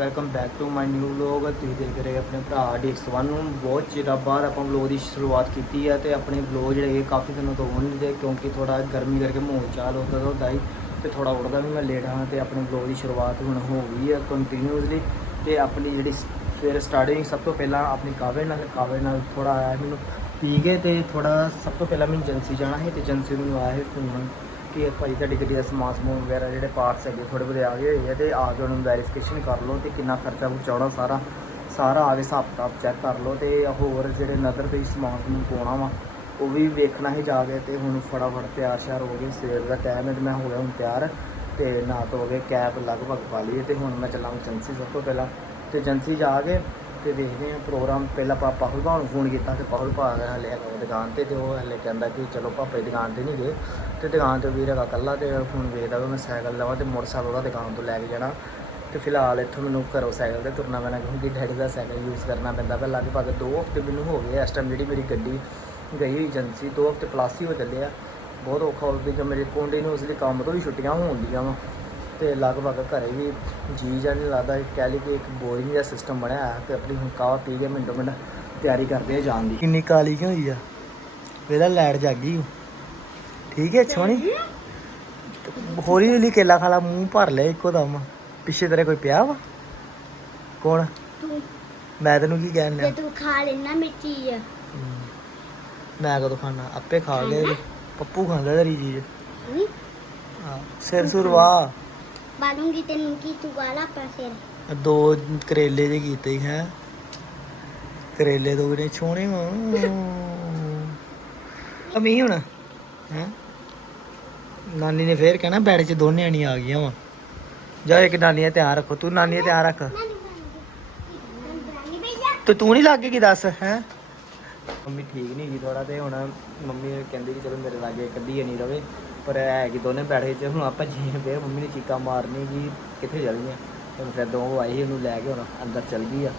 Welcome back to my new vlog ਤੁਸੀਂ ਦੇਖ ਰਹੇ ਆਪਣੇ ਭਰਾ DX1 ਨੂੰ। ਬਹੁਤ ਚਿਰਾਂ ਬਾਅਦ ਆਪਾਂ ਵਲੌਗ ਦੀ ਸ਼ੁਰੂਆਤ ਕੀਤੀ ਹੈ ਤੇ ਆਪਣੇ ਵਲੌਗ ਜਿਹੜੇ ਹੈਗੇ ਕਾਫੀ ਦਿਨੋਂ ਤੋਂ ਹੋ ਨਹੀਂ ਕਿਉਂਕਿ ਥੋੜਾ ਗਰਮੀ ਕਰਕੇ ਮਾਹੌਲ ਚਾਲ ਹੁੰਦਾ ਤਾਂ ਹੁੰਦਾ ਹੀ ਤੇ ਥੋੜਾ ਉੱਡਦਾ ਵੀ ਮੈਂ ਲੇਟ ਹਾਂ ਤੇ ਆਪਣੇ ਵਲੌਗ ਦੀ ਸ਼ੁਰੂਆਤ ਹੁਣ ਹੋ ਗਈ ਹੈ ਕੰਟੀਨਿਊਸਲੀ ਤੇ ਆਪਣੀ ਜਿਹੜੀ ਸਵੇਰੇ ਸਟਾਰਟਿੰਗ ਸਭ ਤੋਂ ਪਹਿਲਾਂ ਆਪਣੀ ਕਾਵੇ ਨਾਲ ਕਾਵੇ ਨਾਲ ਥੋੜਾ ਆਇਆ ਮੈਨੂੰ। ਪੀ ਕੇ ਤੇ ਥੋੜਾ ਸਭ ਤੋਂ ਪਹਿਲਾਂ ਮੈਨੂੰ ਏਜੰਸੀ ਜਾਣਾ ਸੀ ਤੇ ਏਜੰਸੀ ਮੈਨੂੰ ਆਇਆ ਸੀ ਫੋਨ। ਕਿ ਭਾਈ ਤੁਹਾਡੀ ਗੱਡੀ ਦਾ ਸਮਾਨ ਸਮੂਨ ਵਗੈਰਾ ਜਿਹੜੇ ਪਾਰਟਸ ਹੈਗੇ ਥੋੜੇ ਬਹੁਤੇ ਆ ਗਏ ਹੋਏ ਆ ਤੇ ਆ ਕੇ ਉਹਨਾਂ ਨੂੰ ਵੈਰੀਫਿਕੇਸ਼ਨ ਕਰ ਲਓ ਤੇ ਕਿੰਨਾ ਖਰਚਾ ਪਹੁੰਚਾਉਣਾ ਸਾਰਾ ਸਾਰਾ ਆ ਕੇ ਹਿਸਾਬ ਕਿਤਾਬ ਚੈੱਕ ਕਰ ਲਓ ਤੇ ਹੋਰ ਜਿਹੜੇ ਨਦਰ ਤੇ ਸਮਾਨ ਨੂੰ ਪਾਉਣਾ ਵਾ, ਉਹ ਵੀ ਵੇਖਣਾ ਹੀ ਜਾ ਕੇ ਤੇ ਹੁਣ ਫਟਾਫਟ ਤਿਆਰ ਸ਼ਿਆਰ ਹੋ ਗਏ, ਸਵੇਰ ਦਾ ਟਾਈਮ ਹੈ ਤੇ ਮੈਂ ਹੋ ਗਿਆ ਹੁਣ ਤਿਆਰ ਤੇ ਨਾ ਤਾਂ ਹੋ ਗਏ ਕੈਬ ਲਗਭਗ ਪਾ ਲਈ ਤੇ ਹੁਣ ਮੈਂ ਚੱਲਾਂ ਏਜੰਸੀ ਸਭ ਤੋਂ ਪਹਿਲਾਂ ਤੇ ਏਜੰਸੀ ਜਾ ਕੇ ਤੇ ਦੇਖਦੇ ਹਾਂ ਪ੍ਰੋਗਰਾਮ ਪਹਿਲਾਂ ਪਾ ਪਾਹੁਲ ਭਾ ਨੂੰ ਫੋਨ ਕੀਤਾ ਤੇ ਪਾਹੁਲ ਭਾ ਨੇ ਹਲੇ ਹੈਗਾ ਦੁਕਾਨ ਤੇ ਤੇ ਉਹ ਹਲੇ ਕਹਿੰਦਾ ਕਿ ਚਲੋ ਪਾਪਾ ਦੀ ਦੁਕਾਨ ਤੇ ਨਹੀਂ ਗਏ ਤੇ ਦੁਕਾਨ ਤੇ ਵੀਰ ਹੈਗਾ ਕੱਲਾ ਤੇ ਹੁਣ ਵੇਖਦਾ ਵੀ ਮੈਂ ਸਾਈਕਲ ਲਵਾਂ ਤੇ ਮੋਟਰਸਾਈਕਲ ਉਹਦਾ ਦੁਕਾਨ ਤੋਂ ਲੈ ਕੇ ਜਾਣਾ ਤੇ ਫਿਲਹਾਲ ਇੱਥੋਂ ਮੈਨੂੰ ਘਰੋਂ ਸਾਈਕਲ ਤੇ ਤੁਰਨਾ ਪੈਣਾ ਕਿਉਂਕਿ ਡੈਡੀ ਦਾ ਸਾਈਕਲ ਯੂਜ਼ ਕਰਨਾ ਪੈਂਦਾ ਪਿਆ। ਲਗਭਗ 2 ਹਫ਼ਤੇ ਮੈਨੂੰ ਹੋ ਗਏ ਇਸ ਟਾਈਮ ਜਿਹੜੀ ਮੇਰੀ ਗੱਡੀ ਗਈ ਹੋਈ ਏਜੰਸੀ 2 ਹਫ਼ਤੇ ਪਲੱਸ ਹੀ ਹੋ ਚੱਲੇ ਆ। ਬਹੁਤ ਔਖਾ ਹੋ ਗਿਆ ਮੇਰੇ ਕੰਟੀਨਿਊਸਲੀ ਕੰਮ ਤੋਂ ਵੀ ਛੁੱਟੀਆਂ ਹੋਣ ਦੀਆਂ ਵਾ। ਤੇ ਲਗਭਗ ਘਰੇ ਵੀ ਜੀ ਜਾਂ ਨਹੀਂ ਲੱਗਦਾ ਕਹਿ ਲਈ ਕਿ ਇੱਕ ਬੋਰਿੰਗ ਜਿਹਾ ਸਿਸਟਮ ਬਣਿਆ ਹੈ ਤੇ ਆਪਣੀ ਹੁਣ ਪੀ ਕੇ ਮਿੰਟੋ ਮਿੰਟ ਤਿਆਰੀ ਕਰਦੇ ਆ ਜਾਣ ਦੀ। ਕਿੰਨੀ ਕਾਲੀ ਕਿਉਂ ਹੋਈ ਆ? ਵੇਲਾ ਲਾਈਟ ਜਾਗੀ। ਠੀਕ ਹੈ ਛੋਣੀ ਹੌਲੀ ਹੌਲੀ ਕੇਲਾ ਖਾਲਾ ਮੂੰਹ ਭਰ ਲਿਆ ਇੱਕੋ ਦਮ ਪਿੱਛੇ ਤੇਰੇ ਕੋਈ ਪਿਆ ਵਾ? ਕੌਣ? ਤੂੰ। ਮੈਂ ਤੈਨੂੰ ਕੀ ਕਹਿਣ ਜੇ ਲਿਆ ਤੂੰ ਖਾ ਲੈਣਾ ਮੇਰੀ ਚੀਜ਼ ਮੈਂ ਕਦੋਂ ਖਾਣਾ? ਆਪੇ ਖਾ ਲਏ ਪੱਪੂ ਖਾਂਦਾ ਤੇਰੀ ਚੀਜ਼। ਹਾਂ। ਸਿਰ ਸੁਰ ਵਾ ਬਾਲੂੰਗੀ ਤੈਨੂੰ ਕੀ ਤੂੰ ਆਪਣਾ ਸਿਰ। ਦੋ ਕਰੇਲੇ ਜੇ ਕੀਤੇ ਹੈ। ਕਰੇਲੇ ਦੋ ਨੇ ਛੋਣੇ ਵਾ। ਅਮੀ ਹੁਣ ਹੈ। ਨਾਨੀ ਨੇ ਫੇਰ ਕਹਿਣਾ ਬੈਡ 'ਚ ਦੋਨੇ ਆਣੀ ਆ ਗਈਆਂ ਵਾ। ਜਾ ਇੱਕ ਨਾਨੀ ਦਾ ਧਿਆਨ ਰੱਖੋ ਤੂੰ ਨਾਨੀ ਦਾ ਧਿਆਨ ਰੱਖ। ਤੇ ਤੂੰ ਨਹੀਂ ਲੱਗ ਕੀ ਦੱਸ ਹੈ। ਮੰਮੀ ਠੀਕ ਨਹੀਂ ਗਈ ਥੋੜਾ ਤੇ ਹੁਣ ਮੰਮੀ ਕਹਿੰਦੀ ਕਿ ਚਲੋ ਮੇਰੇ ਲਾਗੇ ਕੱਢੀ ਨਹੀਂ ਰਵੇ। ਪਰ ਹੈ ਕਿ ਦੋਨੇ ਬੈਠੇ ਤੇ ਹੁਣ ਆਪਾਂ ਜੀ ਫੇਰ ਮੰਮੀ ਨੇ ਚੀਕਾਂ ਮਾਰਨੀ ਕਿ ਕਿੱਥੇ ਚਲ ਗਈਆਂ। ਹੁਣ ਫਿਰ ਦੋ ਆਈ ਸੀ, ਉਹਨੂੰ ਲੈ ਕੇ ਹੁਣ ਅੰਦਰ ਚਲ ਗਈ ਆ।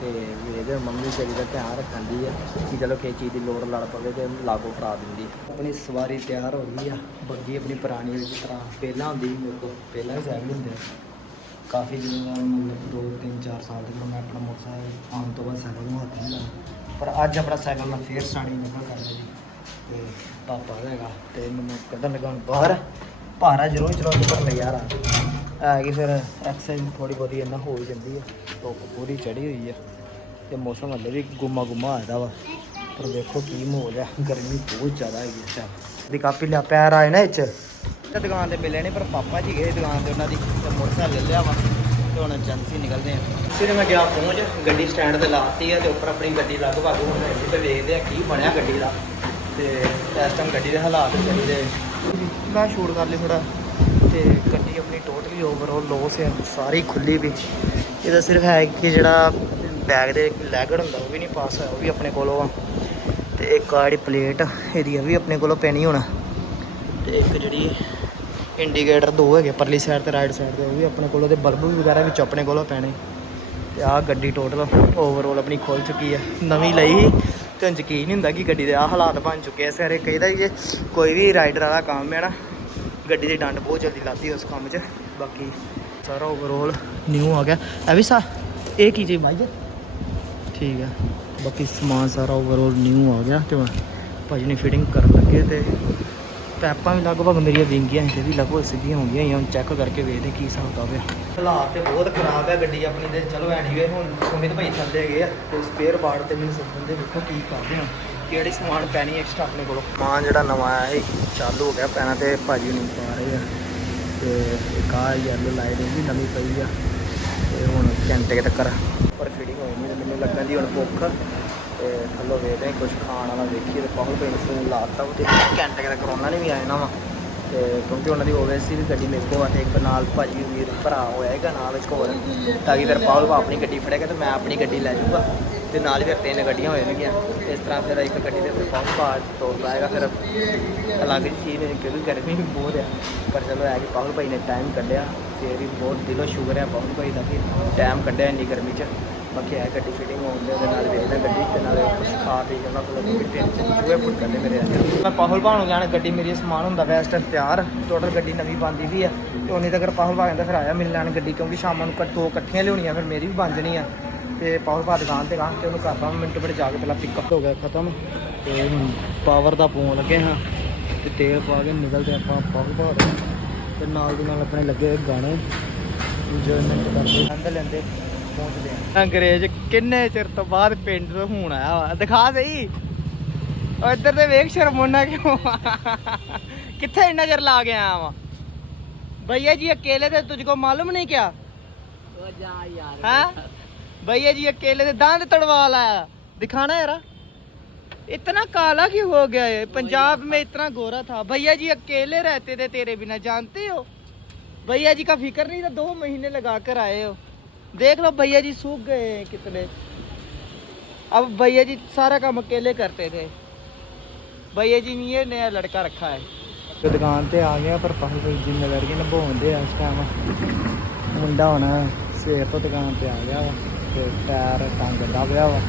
ਤੇ ਵੇਖਦੇ ਹਾਂ ਮੰਮੀ ਤੇਰੀ ਦਾ ਧਿਆਨ ਰੱਖਣ ਦੀ ਆ ਕਿ ਚਲੋ ਕਿਸੇ ਚੀਜ਼ ਦੀ ਲੋੜ ਲੜ ਪਵੇ ਤੇ ਲਾਗੋ ਫੜਾ ਦਿੰਦੀ ਆਪਣੀ ਸਵਾਰੀ ਤਿਆਰ ਹੋ ਗਈ ਆ, ਬੱਗੀ ਆਪਣੀ ਪੁਰਾਣੀ ਜਿਸ ਤਰ੍ਹਾਂ ਪਹਿਲਾਂ ਹੁੰਦੀ ਸੀ ਮੇਰੇ ਕੋਲ, ਪਹਿਲਾਂ ਹੀ ਸਾਈਕਲ ਹੁੰਦੇ ਕਾਫੀ ਦਿਨ ਮਤਲਬ ਦੋ, ਤਿੰਨ, ਚਾਰ ਸਾਲ ਦੇ ਮੈਂ ਆਪਣਾ ਮੋਟਰਸਾਈਕਲ ਆਉਣ ਤੋਂ ਬਾਅਦ ਸਾਈਕਲ ਨੂੰ ਹੱਥ ਨਹੀਂ ਲਾਇਆ। ਪਰ ਅੱਜ ਆਪਣਾ ਸਾਈਕਲ ਮੈਂ ਫੇਰ ਸਾਣੀ ਨਿਕਲ ਕਰਦਾ ਜੀ। ਤੇ ਪਾਪਾ ਦਾ ਹੈਗਾ ਤੇ ਮੈਨੂੰ ਕੱਢਣ ਲੱਗਾ ਹੁਣ ਬਾਹਰ। ਭਾਰਾ ਜ਼ਰੂਰ ਚਲਾਉਣ ਪਰ ਲੈ ਯਾਰ ਆ ਕਿ ਫਿਰ ਐਕਸਰਸਾਈਜ਼ ਥੋੜੀ ਬਹੁਤੀ, ਇੰਨਾ ਹੋ ਜਾਂਦੀ ਹੈ ਧੁੱਪ ਪੂਰੀ ਚੜੀ ਹੋਈ ਹੈ ਤੇ ਮੌਸਮ ਹਲੇ ਵੀ ਗੁੰਮਾ ਗੁੰਮਾ ਆਇਆ ਵਾ। ਪਰ ਦੇਖੋ ਕੀ ਮਾਹੌਲ ਹੈ ਗਰਮੀ ਬਹੁਤ ਜ਼ਿਆਦਾ ਹੈਗੀ ਇਸ ਟਾਈਮ ਦੀ ਕਾਪੀ ਲਿਆ, ਪੈਰ ਆਏ ਨਾ ਇਹ ਤਾਂ ਦੁਕਾਨ ਤੇ ਮਿਲੇ ਨੇ, ਪਰ ਪਾਪਾ ਜੀ ਗਏ ਦੁਕਾਨ ਤੇ, ਉਹਨਾਂ ਦੀ ਤੇ ਮੋਟਰਸਾਈਕਲ ਲੈ ਲਿਆ ਵਾ। ਤੇ ਹੁਣ ਏਜੰਸੀ ਨਿਕਲਦੇ ਆ। ਸਿਰੇ ਮੈਂ ਗਿਆ ਪਹੁੰਚ, ਗੱਡੀ ਸਟੈਂਡ ਤੇ ਲਾਤੀ ਹੈ ਤੇ ਉੱਪਰ ਆਪਣੀ ਗੱਡੀ ਲਗਭਗ ਹੁਣ ਇੱਥੇ ਤੇ ਵੇਖਦੇ ਆ ਕੀ ਬਣਿਆ ਗੱਡੀ ਦਾ। ਤੇ ਇਸ ਟਾਈਮ ਗੱਡੀ ਦੇ ਹਾਲਾਤ ਗੱਡੀ ਦੇ ਮੈਂ ਸ਼ੂਟ ਕਰ ਲਈ ਥੋੜਾ ਤੇ ਗੱਡੀ ਆਪਣੀ ਟੋਟਲੀ ਓਵਰਆਲ ਲੋਸ ਹੈ ਸਾਰੀ ਖੁੱਲੀ ਵੀ। ਇਹਦਾ ਸਿਰਫ ਹੈ ਕਿ ਜਿਹੜਾ ਬੈਗ ਦੇ ਲੈਗੜ ਹੁੰਦਾ, ਉਹ ਵੀ ਨਹੀਂ ਪਾਸ ਹੋਇਆ, ਉਹ ਵੀ ਆਪਣੇ ਕੋਲੋਂ ਆ। ਤੇ ਇੱਕ ਆ ਜਿਹੜੀ ਪਲੇਟ ਇਹਦੀ ਇਹ ਵੀ ਆਪਣੇ ਕੋਲੋਂ ਪੈਣੀ ਹੋਣਾ। ਤੇ ਇੱਕ ਜਿਹੜੀ ਇੰਡੀਕੇਟਰ ਦੋ ਹੈਗੇ, ਪਰਲੀ ਸਾਈਡ ਤੇ ਰਾਈਟ ਸਾਈਡ ਤੇ, ਉਹ ਵੀ ਆਪਣੇ ਕੋਲੋਂ ਤੇ ਬਲਬ ਵਗੈਰਾ ਵਿੱਚ ਆਪਣੇ ਕੋਲੋਂ ਪੈਣੇ। ਤੇ ਆਹ ਗੱਡੀ ਟੋਟਲ ਓਵਰਆਲ ਆਪਣੀ ਖੁੱਲ ਚੁੱਕੀ ਹੈ ਨਵੀਂ ਲਈ ਸੀ ਯਕੀਨ ਨਹੀਂ ਹੁੰਦਾ ਕਿ ਗੱਡੀ ਦੇ ਆਹ ਹਾਲਾਤ ਬਣ ਚੁੱਕੇ ਆ। ਸਾਰੇ ਕਹੀਦਾ ਕਿ ਕੋਈ ਵੀ ਰਾਈਡਰ ਵਾਲਾ ਕੰਮ ਹੈ ਨਾ, ਗੱਡੀ ਦੀ ਡੰਡ ਬਹੁਤ ਜਲਦੀ ਲਾਤੀ ਉਸ ਕੰਮ 'ਚ। ਬਾਕੀ ਸਾਰਾ ਓਵਰਆਲ ਨਿਊ ਆ ਗਿਆ। ਇਹ ਵੀ ਸਾ, ਇਹ ਕੀ ਜੀ ਭਾਈ ਜੀ ਠੀਕ ਹੈ ਬਾਕੀ ਸਮਾਨ ਸਾਰਾ ਓਵਰਆਲ ਨਿਊ ਆ ਗਿਆ ਤੇ ਹੁਣ ਭਾਜੀ ਨੇ ਫਿਟਿੰਗ ਕਰਨ ਲੱਗੇ ਤੇ ਪੈਪਾਂ ਵੀ ਲਗਭਗ ਮੇਰੀਆਂ ਵਿੰਗੀਆਂ ਸੀ ਵੀ ਲਗਭਗ ਸਿੱਧੀਆਂ ਹੋ ਗਈਆਂ ਹੁਣ ਚੈੱਕ ਕਰਕੇ ਵੇਖਦੇ ਕੀ ਹਿਸਾਬ ਦਾ ਪਿਆ ਹਾਲਾਤ ਤੇ ਬਹੁਤ ਖਰਾਬ ਹੈ ਗੱਡੀ ਆਪਣੀ ਦੇ ਚਲੋ ਐਨੀਵੇ ਹੁਣ ਸੁਮਿਤ ਭਾਈ ਥੱਲੇ ਗਏ ਆ ਤੇ ਸਪੇਅਰ ਪਾਰਟ ਤੇ ਮੈਨੂੰ ਸੱਦਣ ਦੇ ਵੇਖੋ ਕੀ ਕਰਦੇ ਆ। ਕਿਹੜੀ ਸਮਾਨ ਪੈਣੀ ਐਕਸਟਰਾ ਆਪਣੇ ਕੋਲ? ਸਮਾਨ ਜਿਹੜਾ ਨਵਾਂ ਆਇਆ ਇਹ ਚਾਲੂ ਹੋ ਗਿਆ, ਪੈਣਾ ਤੇ ਭਾਜੀ ਨੂੰ ਪਾ ਰਹੇ ਆ। ਤੇ ਇੱਕ ਆ ਯੈਲੋ ਲਾਈਟ ਇਹ ਨਵੀਂ ਪਈ ਆ। ਤੇ ਹੁਣ ਘੰਟੇ ਤੱਕ ਪਰ ਫਿਟਿੰਗ ਹੋਈ ਨਹੀਂ, ਮੈਨੂੰ ਲੱਗਾ ਦੀ ਹੁਣ ਭੁੱਖ। ਤੇ ਥੱਲੋਂ ਵੇਖਦੇ ਹਾਂ ਕੁਝ ਖਾਣ ਵਾਲਾ ਵੇਖੀਏ ਤੇ ਪਾਹੁਲ ਭਾਈ ਨੂੰ ਫੋਨ ਲਾਤਾ ਉਹ ਤੇ ਘੰਟੇ ਤੱਕ ਉਹਨਾਂ ਨਹੀਂ ਵੀ ਆਇਆ ਨਾ ਵਾ। ਤੇ ਕਿਉਂਕਿ ਉਹਨਾਂ ਦੀ ਓਵੈਸੀ ਵੀ ਗੱਡੀ ਮੇਰੇ ਕੋਲ ਆ ਤੇ ਇੱਕ ਨਾਲ ਭਾਜੀ ਵੀਰ ਭਰਾ ਹੋਏਗਾ ਨਾਲ ਇੱਕ ਹੋਰ, ਤਾਂ ਕਿ ਫਿਰ ਪਾਹੁਲ ਭਾ ਆਪਣੀ ਗੱਡੀ ਫੜੇਗਾ ਤੇ ਮੈਂ ਆਪਣੀ ਗੱਡੀ ਲੈ ਜਾਊਗਾ ਤੇ ਨਾਲ ਫਿਰ ਤਿੰਨ ਗੱਡੀਆਂ ਹੋ ਜਾਣਗੀਆਂ ਇਸ ਤਰ੍ਹਾਂ ਫਿਰ ਇੱਕ ਗੱਡੀ ਦੇ ਫਿਰ ਪਾਹੁਲ ਭਾ ਤੋੜ ਪਾਏਗਾ ਫਿਰ ਅਲੱਗ ਜਿਹੀ ਚੀਜ਼ ਹੈ ਕਿਉਂਕਿ ਗਰਮੀ ਵੀ ਬਹੁਤ ਹੈ ਪਰ ਚਲੋ ਹੈ ਕਿ ਪਾਹੁਲ ਭਾਈ ਨੇ ਟਾਈਮ ਕੱਢਿਆ, ਫਿਰ ਵੀ ਬਹੁਤ ਦਿਲੋਂ ਸ਼ੁਕਰ ਹੈ ਪਾਹੁਲ ਭਾਈ ਦਾ ਕਿ ਟਾਈਮ ਕੱਢਿਆ ਇੰਨੀ ਗਰਮੀ 'ਚ। ਬਾਕੀ ਹੈ ਗੱਡੀ ਫਿਟਿੰਗ ਹੋਣ ਦੇ ਉਹਦੇ ਨਾਲ ਵੇਖਦਾ ਗੱਡੀ ਤੇ ਨਾਲੇ ਕੁਛ ਖਾ ਪੀ ਕੇ ਉਹਨਾਂ ਕੋਲ ਟ੍ਰੇਨ ਚ ਚੂਹੇ ਪੁੱਟ ਕਰਦੇ ਮੇਰੇ ਅੱਜ ਮੈਂ ਪਾਹੁਲ ਭਾਣ ਨੂੰ ਗਿਆ ਗੱਡੀ ਮੇਰੀ ਸਮਾਨ ਹੁੰਦਾ ਵੈਸਟ ਤਿਆਰ ਟੋਟਲ ਗੱਡੀ ਨਵੀਂ ਬੰਦੀ ਵੀ ਆ। ਤੇ ਉਹਨੇ ਤੱਕ ਪਾਹੁਲ ਭਾ ਕਹਿੰਦਾ ਫਿਰ ਆਇਆ ਮਿਲ ਲੈਣ ਗੱਡੀ, ਕਿਉਂਕਿ ਸ਼ਾਮਾਂ ਨੂੰ ਕ- ਦੋ ਇਕੱਠੀਆਂ ਲਿਆਉਣੀਆਂ, ਫਿਰ ਮੇਰੀ ਵੀ ਬਣ ਜਾਣੀ ਆ। ਤੇ ਪਾਹੁਲ ਭਾ ਦੁਕਾਨ ਤੇ ਗਾਂ ਤੇ ਉਹਨੂੰ ਕਰਦਾ ਮਿੰਟ ਮਿੰਟ ਜਾ ਕੇ ਪਹਿਲਾਂ ਪਿਕਅਪ ਹੋ ਗਿਆ ਖਤਮ। ਤੇ ਪਾਵਰ ਦਾ ਪਾਉਣ ਲੱਗੇ ਹਾਂ। ਤੇ ਤੇਲ ਪਾ ਕੇ ਨਿਕਲਦੇ ਆਪਾਂ ਪਾਹੁਲ ਭਾ ਦੇ ਤੇ ਨਾਲ ਦੀ ਨਾਲ ਆਪਣੇ ਲੱਗੇ ਗਾਣੇ। ਇੰਜੋਇਮੈਂਟ ਕਰਦੇ। ਆਨੰਦ ਲੈਂਦੇ। ਪਹੁੰਚਦੇ ਆ ਅੰਗਰੇਜ਼ ਕਿੰਨੇ ਚਿਰ ਤੋਂ ਬਾਅਦ ਪਿੰਡ ਤੋਂ ਹੁਣ ਆਇਆ ਵਾ ਦਿਖਾ ਸਹੀ ਉਹ ਇੱਧਰ ਤੇ ਵੇਖ ਸ਼ਰਮੋਨਾ ਕਿਉਂ ਕਿੱਥੇ ਇੰਨਾ ਚਿਰ ਲਾ ਕੇ ਆਇਆ ਵਾ भैया जी अकेले थे तुझको मालूम नहीं क्या हाँ भैया जी अकेले थे दांत तड़वा लाया दिखाना यारा इतना काला क्यों हो गया है पंजाब में इतना गोरा था भैया जी अकेले रहते थे तेरे बिना जानते हो भैया जी का फिक्र नहीं था दो महीने लगा कर आए हो देख लो भैया जी सूख गए हैं कितने अब भैया जी सारा काम अकेले करते थे भैया जी ने ये नया लड़का रखा है ਤੇ ਦੁਕਾਨ ਤੇ ਆ ਗਿਆ ਪਰ ਪਾਹਲ ਕੋਈ ਜ਼ਿੰਮੇਵਾਰੀ ਨਿਭਾਉਂਦੇ ਆ ਇਸ ਟਾਈਮ ਮੁੰਡਾ ਹੋਣਾ ਸਵੇਰ ਤੋਂ ਦੁਕਾਨ ਤੇ ਆ ਗਿਆ ਵਾ ਤੇ ਟਾਇਰ ਟੰਗਦਾ ਪਿਆ ਵਾ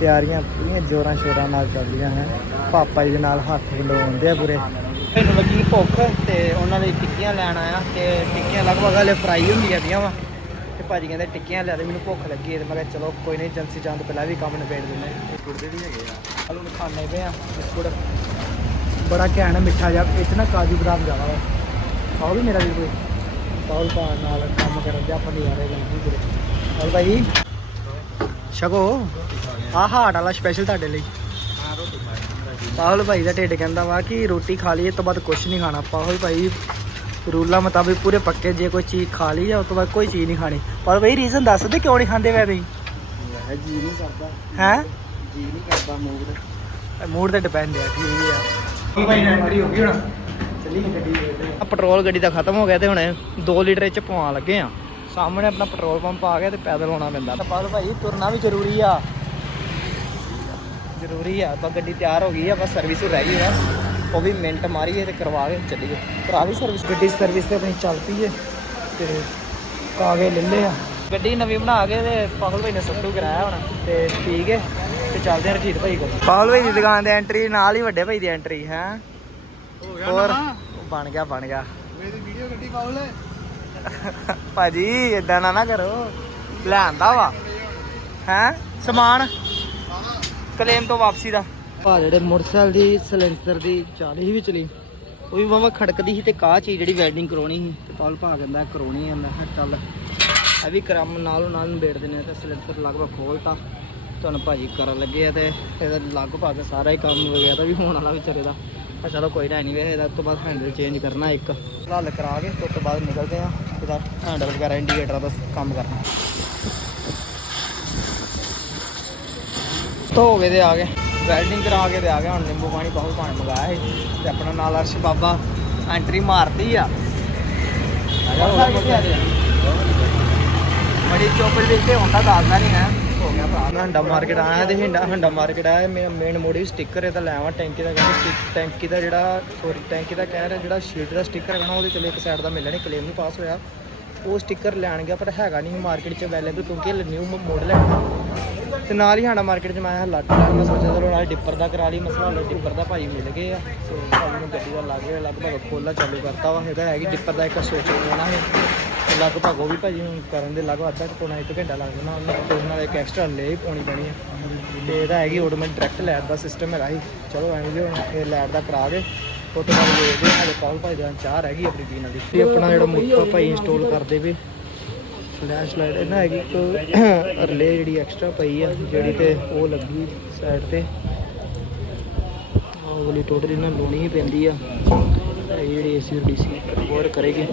ਤਿਆਰੀਆਂ ਪੂਰੀਆਂ ਜੋਰਾਂ ਸ਼ੋਰਾਂ ਨਾਲ ਚੱਲਦੀਆਂ ਹੈ ਪਾਪਾ ਜੀ ਦੇ ਨਾਲ ਹੱਥ ਹਿਲਾਉਂਦੇ ਆ ਪੂਰੇ ਮੈਨੂੰ ਲੱਗੀ ਭੁੱਖ ਤੇ ਉਹਨਾਂ ਲਈ ਟਿੱਕੀਆਂ ਲੈਣ ਆਇਆ ਤੇ ਟਿੱਕੀਆਂ ਲਗਭਗ ਹਲੇ ਫਰਾਈ ਹੁੰਦੀਆਂ ਪਈਆਂ ਵਾ ਤੇ ਭਾਜੀ ਕਹਿੰਦੇ ਟਿੱਕੀਆਂ ਲਿਆ ਦੇ ਮੈਨੂੰ ਭੁੱਖ ਲੱਗੀ ਹੈ ਤੇ ਮੈਂ ਕਿਹਾ ਚਲੋ ਕੋਈ ਨਹੀਂ ਏਜੰਸੀ ਜਾਣ ਤੋਂ ਪਹਿਲਾਂ ਵੀ ਕੰਮ ਨਿਬੇੜ ਦਿੰਦੇ ਬਿਸਕੁਟ ਦੇ ਵੀ ਹੈਗੇ ਆ। ਹਲੋ ਖਾਣੇ ਪਏ ਆ ਬਿਸਕੁਟ। ਬੜਾ ਘੈਂਟ ਮਿੱਠਾ ਜਿਹਾ ਇਹ 'ਚ ਨਾ ਕਾਜੂ ਬਦਾਮ ਜ਼ਿਆਦਾ ਵਾ। ਪਾਉ ਵੀ ਮੇਰਾ ਵੀ ਕੋਈ। ਪਾਉਲ ਪਾ ਨਾਲ ਕੰਮ ਕਰਨ ਦੇ ਆਪਾਂ ਨਜ਼ਾਰੇ ਲੈਂਦੇ ਵੀਰੇ ਪਾਉਲ ਭਾਈ ਸ਼ਗੋ? ਆਹ ਹਾਟ ਵਾਲਾ ਸਪੈਸ਼ਲ ਤੁਹਾਡੇ ਲਈ। ਪਾਹੁਲ ਭਾਈ ਦਾ ਢਿੱਡ ਕਹਿੰਦਾ ਵਾ ਕਿ ਰੋਟੀ ਖਾ ਲਈ ਇਹ ਤੋਂ ਬਾਅਦ ਕੁਝ ਨਹੀਂ ਖਾਣਾ। ਪਾਹੁਲ ਭਾਈ ਰੂਲਾਂ ਮੁਤਾਬਿਕ ਪੂਰੇ ਪੱਕੇ ਜੇ ਕੋਈ ਚੀਜ਼ ਖਾ ਲਈ ਜਾਂ ਉਸ ਤੋਂ ਬਾਅਦ ਕੋਈ ਚੀਜ਼ ਨਹੀਂ ਖਾਣੀ। ਪਰ ਭਾਈ ਰੀਜ਼ਨ ਦੱਸ ਦੇ ਕਿਉਂ ਨਹੀਂ ਖਾਂਦੇ ਵੈ ਤੁਸੀਂ ਹੈ ਜੀ ਨਹੀਂ ਕਰਦਾ। ਹੈ? ਜੀ ਨਹੀਂ ਕਰਦਾ ਮੂਡ ਮੂਡ ਤੇ ਡਿਪੈਂਡ ਆ ਠੀਕ ਆ। ਭਾਈ ਐਂਟਰੀ ਹੋ ਗਈ ਹੁਣ। ਚੱਲੀ ਗੱਡੀ ਆ ਪੈਟਰੋਲ ਗੱਡੀ ਦਾ ਖਤਮ ਹੋ ਗਿਆ ਤੇ ਹੁਣ 2 ਲੀਟਰ ਚ ਪਵਾਉਣ ਲੱਗੇ ਆ। ਸਾਹਮਣੇ ਆਪਣਾ ਪੈਟਰੋਲ ਪੰਪ ਆ ਗਿਆ ਤੇ ਪੈਦਲ ਆਉਣਾ ਪੈਂਦਾ। ਤਾਂ ਪਰ ਭਾਈ ਤੁਰਨਾ ਵੀ ਜ਼ਰੂਰੀ ਆ। ਜ਼ਰੂਰੀ ਆ ਬਸ ਗੱਡੀ ਤਿਆਰ ਹੋ ਗਈ ਆ ਬਸ ਸਰਵਿਸ ਰਹਿ ਗਈ ਆ। ਉਹ ਵੀ ਮਿੰਟ ਮਾਰੀਏ ਤੇ ਕਰਵਾ ਕੇ ਚੱਲੀਏ। ਕਰਾ ਵੀ ਸਰਵਿਸ ਗੱਡੀ ਸਰਵਿਸ ਤੇ ਆਪਣੀ ਚੱਲ ਪਈ ਏ ਤੇ ਕਾਗੇ ਲੈ ਲਏ ਆ। ਗੱਡੀ ਨਵੀਂ ਬਣਾ ਕੇ ਤੇ ਪਾਗਲ ਭਾਈ ਨੇ ਸੱਟੂ ਕਰਾਇਆ ਹੁਣ ਤੇ ਠੀਕ ਹੈ ਤੇ ਚੱਲਦੇ ਆ ਰਜੀਤ ਭਾਈ ਕੋਲ। ਪਾਗਲ ਭਾਈ ਦੀ ਦੁਕਾਨ ਤੇ ਐਂਟਰੀ ਨਾਲ ਹੀ ਵੱਡੇ ਭਾਈ ਦੀ ਐਂਟਰੀ ਹੈ? ਹੋ ਹੋਰ? ਉਹ ਬਣ ਗਿਆ ਬਣ ਗਿਆ। ਮੇਰੀ ਵੀਡੀਓ ਗੱਡੀ ਪਾਉ ਲੈ ਭਾਜੀ ਇਦਾਂ ਨਾ ਨਾ ਕਰੋ। ਲੈਂਦਾ ਵਾ। ਹੈ? ਸਮਾਨ। ਕਲੇਮ ਤੋਂ ਵਾਪਸੀ ਦਾ। ਆ ਜਿਹੜੇ ਮੋਟਰਸਾਈਕਲ ਦੀ, ਸਿਲੰਡਰ ਦੀ ਚਾਲੀ ਵੀ ਚਲੀ ਉਹ ਵੀ ਵਾਵਾ ਖੜਕਦੀ ਸੀ ਤੇ ਕਾਹ ਚੀਜ਼ ਜਿਹੜੀ ਵੈਲਡਿੰਗ ਕਰਾਉਣੀ ਸੀ, ਤੇ ਪਾਲ ਭਾ ਕਹਿੰਦਾ ਕਰਾਉਣੀ ਆ, ਮੈਂ ਕਿਹਾ ਚੱਲ, ਇਹ ਵੀ ਕਰਾਮ ਨਾਲੋਂ ਨਾਲ ਨਿਬੇੜ ਦਿੰਦੇ ਆ ਤੇ ਸਿਲੰਡਰ ਲਗਭਗ ਖੋਲਤਾ ਤੁਹਾਨੂੰ ਭਾਜੀ ਕਰਨ ਲੱਗੇ ਆ ਤੇ ਇਹਦਾ ਲਗਭਗ ਸਾਰਾ ਹੀ ਕੰਮ ਹੋ ਗਿਆ ਤਾਂ ਵੀ ਹੋਣ ਵਾਲਾ ਵਿਚਾਰੇ ਦਾ ਆ ਚਲੋ ਕੋਈ ਨਾ ਨਹੀਂ ਵੇ ਇਹਦਾ ਤੋਂ ਬਾਅਦ ਹੈਂਡਲ ਚੇਂਜ ਕਰਨਾ ਇੱਕ, ਹੱਲ ਕਰਾ ਕੇ ਉਸ ਤੋਂ ਬਾਅਦ ਨਿਕਲਦੇ ਆ, ਇਹਦਾ ਹੈਂਡਲ ਵਗੈਰਾ ਇੰਡੀਕੇਟਰ ਦਾ ਕੰਮ ਕਰਨਾ। ਧੋ ਕੇ ਤੇ ਆ ਗਏ। ਵੈਲਡਿੰਗ ਕਰਾ ਕੇ ਤੇ ਆ ਗਿਆ, ਹੁਣ ਨਿੰਬੂ ਪਾਣੀ ਬਹੁਤ ਪਾਣੀ ਮੰਗਾਇਆ ਸੀ ਤੇ ਆਪਣਾ ਨਾਲ ਅਰਸ਼ ਬਾਬਾ ਐਂਟਰੀ ਮਾਰਦੀ ਆ। ਬੜੀ ਚੋਪੜ ਦੇ ਉੱਤੇ ਹੁੰਦਾ ਦੱਸਦਾ ਨਹੀਂ ਹੈ। ਹੋ ਗਿਆ ਭਰਾ। ਮੈਂ ਹੰਡਾ ਮਾਰਕੀਟ ਆਇਆ ਤੇ ਹੰਡਾ ਹੰਡਾ ਮਾਰਕੀਟ ਆਇਆ ਮੇਨ ਮੇਨ ਮੋੜੀ ਸਟicker ਇਹ ਤਾਂ ਲੈ ਆਵਾਂ, ਟੈਂਕੀ ਦਾ ਕਹਿੰਦੇ ਟੈਂਕੀ ਦਾ ਜਿਹੜਾ ਸੋਰੀ ਟੈਂਕੀ ਦਾ ਕਹਿ ਰਿਹਾ ਜਿਹੜਾ ਸ਼ੀਟ ਦਾ ਸਟicker ਹੈਗਾ ਨਾ, ਉਹਦੇ ਚਲੇ ਇੱਕ ਸਾਈਡ ਦਾ ਮਿਲਿਆ ਨਹੀਂ ਕਲੇਮ ਨਹੀਂ ਪਾਸ ਹੋਇਆ। ਉਹ ਸਟicker ਲੈਣ ਗਿਆ, ਪਰ ਹੈਗਾ ਨਹੀਂ ਮਾਰਕੀਟ 'ਚ ਅਵੇਲੇਬਲ ਕਿਉਂਕਿ ਇਹ ਨਿਊ ਮਾਡਲ ਹੈ ਤੇ ਨਾਲ ਹੀ ਸਾਡਾ ਮਾਰਕੀਟ 'ਚ ਮੈਂ ਆਇਆ ਲੱਟ ਲੈਣ ਮੈਂ ਸੋਚਿਆ ਚਲੋ ਨਾਲ ਡਿੱਪਰ ਦਾ ਕਰਾ ਲਈ ਮਸਲਾ ਹਲੇ ਡਿੱਪਰ ਦਾ ਭਾਈ ਮਿਲ ਗਏ ਆ। ਸੋ ਸਾਨੂੰ ਗੱਡੀ ਦਾ ਲੱਗ ਗਿਆ, ਲਗਭਗ ਖੋਲ੍ਹਣਾ ਚਾਲੂ ਕਰਤਾ ਵਾ। ਇਹਦਾ ਹੈਗੀ ਡਿੱਪਰ ਦਾ ਇੱਕ ਸੋਚ ਲੈਣਾ ਹੈ। ਲਗਭਗ ਉਹ ਵੀ ਭਾਜੀ ਹੁਣ ਕਰਨ ਦੇ ਲਗਭਗ ਅੱਧਾ ਕੁ ਪੌਣਾ ਇੱਕ ਘੰਟਾ ਲੱਗ ਜਾਣਾ। ਉਹਨਾਂ ਦਾ ਇੱਕ ਐਕਸਟਰਾ ਲੈ ਪਾਉਣੀ ਪੈਣੀ ਹੈ ਤੇ ਇਹਦਾ ਹੈਗੀ ਆਟੋਮੈਟਿਕ ਡਾਇਰੈਕਟ ਲੈਟ ਦਾ ਸਿਸਟਮ ਹੈਗਾ ਸੀ। ਚਲੋ ਐਵੇਂ ਜੇ ਹੁਣ ਇਹ ਲੈਟ ਦਾ ਕਰਾ ਦੇ ਉਹ ਤੋਂ ਬਾਅਦ ਦੇਖਦੇ ਹਾਂ, ਹਾਲੇ ਕਾਲ ਭਾਈ ਦਾ ਚਾਹ ਰਹਿ ਗਈ ਆਪਣੀ ਪੀਣ ਵਾਲੀ। ਇਹ ਆਪਣਾ ਜਿਹੜਾ ਮੁੱਕਾ ਭਾਈ ਇੰਸਟਾਲ ਕਰਦੇ ਵੇ ਫਲੈਸ਼ ਲਾਈਟ ਇਹ ਨਾ ਹੈਗੀ ਇੱਕ ਰਿਲੇ ਜਿਹੜੀ ਐਕਸਟਰਾ ਪਈ ਆ, ਜਿਹੜੀ ਤੇ ਉਹ ਲੱਗੀ ਸਾਈਡ ਤੇ। ਉਹ ਵਾਲੀ ਟੋਟਲ ਇਹਨਾਂ ਨੂੰ ਲਾਉਣੀ ਹੀ ਪੈਂਦੀ ਆ। ਇਹ ਜਿਹੜੀ ਏਸੀ ਡੀਸੀ ਹੋਰ ਕਰੇਗੀ।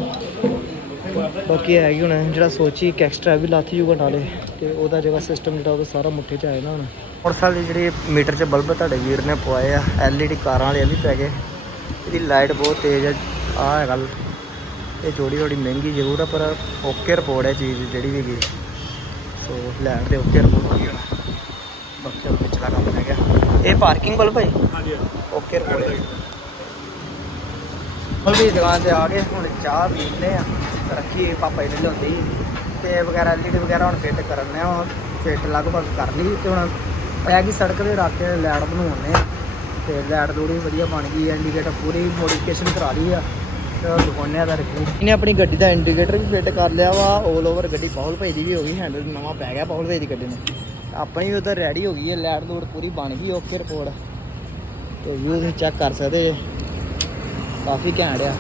ਬਾਕੀ ਇਹ ਹੈਗੀ ਹੁਣ, ਜਿਹੜਾ ਸੋਚੀ ਇੱਕ ਐਕਸਟਰਾ ਵੀ ਲੱਥ ਜੂਗਾ ਨਾਲੇ, ਤੇ ਉਹਦਾ ਜਿਹੜਾ ਸਿਸਟਮ ਜਿਹੜਾ ਉਹ ਸਾਰਾ ਮੁੱਠੇ 'ਚ ਆਏ ਨਾ ਹੁਣ। ਮੋਟਰਸਾਈਕਲ ਦੀ ਜਿਹੜੇ ਮੀਟਰ 'ਚ ਬਲਬ ਤੁਹਾਡੇ ਵੀਰ ਨੇ ਪਵਾਏ ਆ, LED ਕਾਰਾਂ ਵਾਲੇ ਇਹ ਵੀ ਪੈ ਗਏ। ਇਹਦੀ ਲਾਈਟ ਬਹੁਤ ਤੇਜ਼ ਆ ਆ ਹੈਗਾ ਇਹ ਜੋੜੀ ਥੋੜੀ ਮਹਿੰਗੀ ਜ਼ਰੂਰ ਆ ਪਰ ਓਕੇ ਰਿਪੋਰਟ ਹੈ ਚੀਜ਼ ਜਿਹੜੀ ਵੀ ਗਈ ਸੋ ਲੈਣ ਦੇ ਓਕੇ ਰਿਪੋਰਟ ਹੋ ਗਈ ਹੁਣ। ਬਾਕੀ ਪਿਛਲਾ ਕੰਮ ਰਹਿ ਗਿਆ। ਇਹ ਪਾਰਕਿੰਗ ਬਲ ਭਾਈ? ਹਾਂਜੀ ਓਕੇ ਰਿਪੋਰਟ ਹੈ। ਵੀ ਦੁਕਾਨ ਤੇ ਆ ਗਏ ਹੁਣ ਚਾਹ ਪੀਂਦੇ ਆ। ਰੱਖੀ ਪਾਪਾ ਜੀ ਨੇ ਲਿਆਉਂਦੀ। ਤੇ ਵਗੈਰਾ ਐਲਈਡੀ ਵਗੈਰਾ ਹੁਣ ਫਿੱਟ ਕਰਨੇ ਆ। ਫਿੱਟ ਲਗਭਗ ਕਰ ਲਈ। ਤੇ ਹੁਣ ਇਹ ਕਿ ਸੜਕ ਦੇ ਰਾਤੇ ਲਾਈਟ ਬਣਾਉਣੇ ਆ। ਤੇ ਲਾਈਟ ਥੋੜੀ ਵਧੀਆ ਬਣ ਗਈ ਹੈ ਇੰਡੀਕੇਟਰ ਪੂਰੀ ਮੋਡੀਫਿਕੇਸ਼ਨ ਕਰਾ ਲਈ ਆ ਤੇ ਉਹ ਦਿਖਾਉਂਦੇ ਆ ਤਾਂ ਰਿਵਿਊ ਇਹਨੇ ਆਪਣੀ ਗੱਡੀ ਦਾ ਇੰਡੀਕੇਟਰ ਵੀ ਫਿੱਟ ਕਰ ਲਿਆ ਵਾ 올 ਓਵਰ ਗੱਡੀ ਪਾਉਲ ਭਾਈ ਦੀ ਵੀ ਹੋ ਗਈ ਹੈਂਡਲ ਨਵਾਂ ਪੈ ਗਿਆ ਪਾਉਲ ਭਾਈ ਦੀ ਗੱਡੀ ਨੂੰ। ਆਪਣੀ ਉਧਰ ਰੈਡੀ ਹੋ ਗਈ ਹੈ ਲਾਈਟ ਲੂਟ ਪੂਰੀ ਬਣ ਗਈ ਓਕੇ ਰਿਪੋਰਟ ਤੇ ਵਿਊ ਤੁਸੀਂ ਚੈੱਕ ਕਰ ਸਕਦੇ ਜੇ। ਕਾਫੀ ਘੈਂਟ ਆ।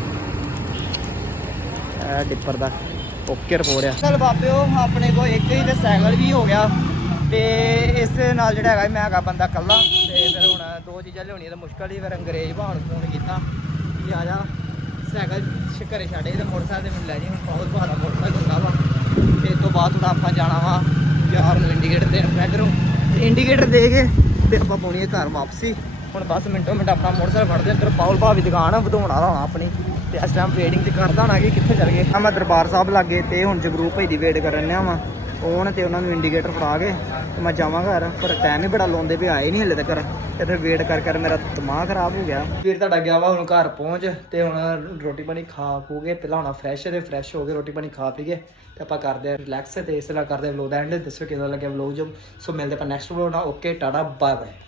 ਇਹ ਡਿੱਪਰ ਦਾ ਓਕੇ ਰਿਪੋਰਟ ਆ। ਚਲ ਬਾਬਿਓ ਆਪਣੇ ਕੋਲ ਇੱਕ ਹੀ ਤੇ ਸਾਈਕਲ ਵੀ ਹੋ ਗਿਆ ਤੇ ਇਸ ਦੇ ਨਾਲ ਜਿਹੜਾ ਹੈਗਾ ਮੈਂ ਹੈਗਾ ਬੰਦਾ ਕੱਲਾ ਦੋ ਚੀਜ਼ਾਂ ਲਿਆਉਣੀਆਂ ਤਾਂ ਮੁਸ਼ਕਲ ਹੀ ਫਿਰ ਅੰਗਰੇਜ਼ ਭਾਅ ਨੂੰ ਫੋਨ ਕੀਤਾ ਕਿ ਆ ਜਾ ਸਾਈਕਲ ਸ਼- ਘਰੇ ਛੱਡੇ ਤੇ ਮੋਟਰਸਾਈਕਲ ਤੇ ਮੈਨੂੰ ਲੈ ਜੀ ਹੁਣ ਬਹੁਤ ਭਾਰਾ ਮੋਟਰਸਾਈਕਲ ਹੁੰਦਾ ਵਾ। ਤੇ ਇਸ ਤੋਂ ਬਾਅਦ ਥੋੜਾ ਆਪਾਂ ਜਾਣਾ ਵਾ ਯਾਰ ਨੂੰ ਇੰਡੀਕੇਟਰ ਦੇਣ ਫਰੈਂਡ ਇੰਡੀਕੇਟਰ ਦੇ ਕੇ ਤੇ ਆਪਾਂ ਪਾਉਣੀ ਹੈ ਘਰ ਵਾਪਸੀ। ਹੁਣ ਬਸ ਮਿੰਟੋ ਮਿੰਟ ਆਪਣਾ ਮੋਟਰਸਾਈਕਲ ਫੜਦੇ ਅੰਦਰ ਪਾਉਲ ਭਾਵੀ ਦੁਕਾਨ ਆ, ਵਧਾਉਣ ਵਾਲਾ ਹੋਣਾ ਆਪਣੀ। ਤੇ ਇਸ ਟਾਈਮ ਵੇਟਿੰਗ ਤੇ ਕਰਦਾ ਹੋਣਾ ਕਿ ਕਿੱਥੇ ਚੱਲ ਗਏ। ਆ ਮੈਂ ਦਰਬਾਰ ਸਾਹਿਬ ਲੱਗੇ ਤੇ ਹੁਣ ਜਗਰੂ ਭਾਈ ਦੀ ਵੇਟ ਕਰਨ ਰਿਹਾ ਵਾਂ। ਆਉਣ ਤੇ ਉਹਨਾਂ ਨੂੰ ਇੰਡੀਕੇਟਰ ਫੜਾ ਕੇ ਤੇ ਮੈਂ ਜਾਵਾਂ ਘਰ, ਪਰ ਟਾਈਮ ਹੀ ਬੜਾ ਲਾਉਂਦੇ ਵੀ ਆਏ ਨਹੀਂ ਹਲੇ ਤੱਕ ਤੇ ਫਿਰ ਵੇਟ ਕਰ ਕਰ ਮੇਰਾ ਦਿਮਾਗ ਖਰਾਬ ਹੋ ਗਿਆ। ਫਿਰ ਤੁਹਾਡਾ ਗਿਆ ਵਾ ਹੁਣ ਘਰ ਪਹੁੰਚ ਤੇ ਹੁਣ ਰੋਟੀ ਪਾਣੀ ਖਾ ਖੂ ਕੇ ਪਹਿਲਾਂ ਹੋਣਾ ਫਰੈਸ਼ ਤੇ ਫਰੈਸ਼ ਹੋ ਕੇ ਰੋਟੀ ਪਾਣੀ ਖਾ ਪੀ ਕੇ ਤੇ ਆਪਾਂ ਕਰਦੇ ਆ ਰਿਲੈਕਸ ਤੇ ਇਸ ਤਰ੍ਹਾਂ ਕਰਦੇ ਵਲੋਗ ਦਾ ਐਂਡ ਦੱਸੋ ਕਿਦਾਂ ਲੱਗਿਆ ਵਲੋਗ ਜੋ ਸੋ ਮਿਲਦੇ ਆਪਾਂ ਨੈਕਸਟ ਵਲੋਗ ਨਾਲ। Okay tata bye bye